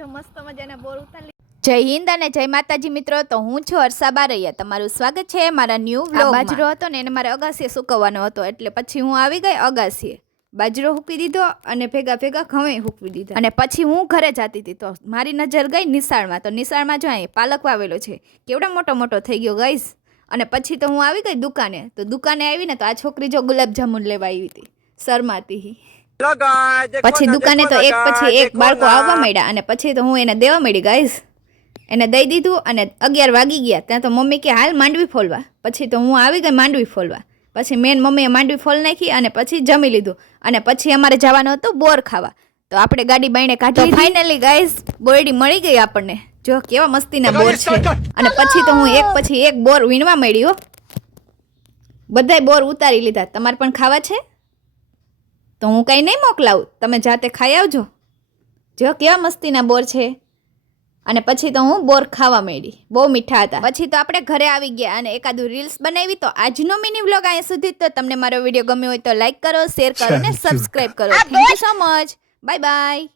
જો મસ્ત મજાના બોર ઉતારી. જય હિન્દ અને જય માતાજી મિત્રો. તો હું છું હર્ષા બારૈયા. તમારું સ્વાગત છે મારા ન્યૂ વ્લોગમાં. બાજરો હતો ને એને મારે અગાસીએ સૂકવવાનો હતો એટલે પછી હું આવી ગઈ અગાસીએ. બાજરો હૂકવી દીધો અને ભેગા ભેગા ઘઉં હૂકવી દીધા અને પછી હું ઘરે જતી હતી તો મારી નજર ગઈ નિશાળમાં. તો નિશાળમાં જો અહીં પાલક વાવેલો છે, કેવડો મોટો મોટો થઈ ગયો ગાઈસ. અને પછી તો હું આવી ગઈ દુકાને. તો દુકાને આવીને તો આ છોકરી જો ગુલાબજામુન લેવા આવી હતી શરમાતી. પછી દુકાને તો એક પછી એક બાળકો આવવા માંડ્યા અને પછી તો હું એને દેવા માંડી ગાઈસ. એને દઈ દીધું અને 11 વાગી ગયા ત્યાં તો મમ્મી કે હાલ માંડવી ફોલવા. પછી તો હું આવી ગઈ માંડવી ફોલવા. પછી મેન મમ્મીએ માંડવી ફોલ નાખી અને પછી જમી લીધું અને પછી અમારે જવાનું હતું બોર ખાવા. તો આપણે ગાડી બાઈને કાઢી ફાઇનલી ગાઈસ બોરડી મળી ગઈ આપણને. જો કેવા મસ્તીના બોર છે. અને પછી તો હું એક પછી એક બોર વીણવા માંડી હો. બધાય બોર ઉતારી લીધા. તમારે પણ ખાવા છે તો હું કંઈ નહીં મોકલાવું, તમે જાતે ખાઈ આવજો. જો કેવા મસ્તીના બોર છે. અને પછી તો હું બોર ખાવા માંડી. બહુ મીઠા હતા. પછી તો આપણે ઘરે આવી ગયા અને એકાદું રીલ્સ બનાવી. તો આજનો મિની વ્લોગ અહીંયા સુધી. તો તમને મારો વિડીયો ગમ્યો હોય તો લાઈક કરો, શેર કરો અને સબસ્ક્રાઈબ કરો. Thank you so much. Bye bye.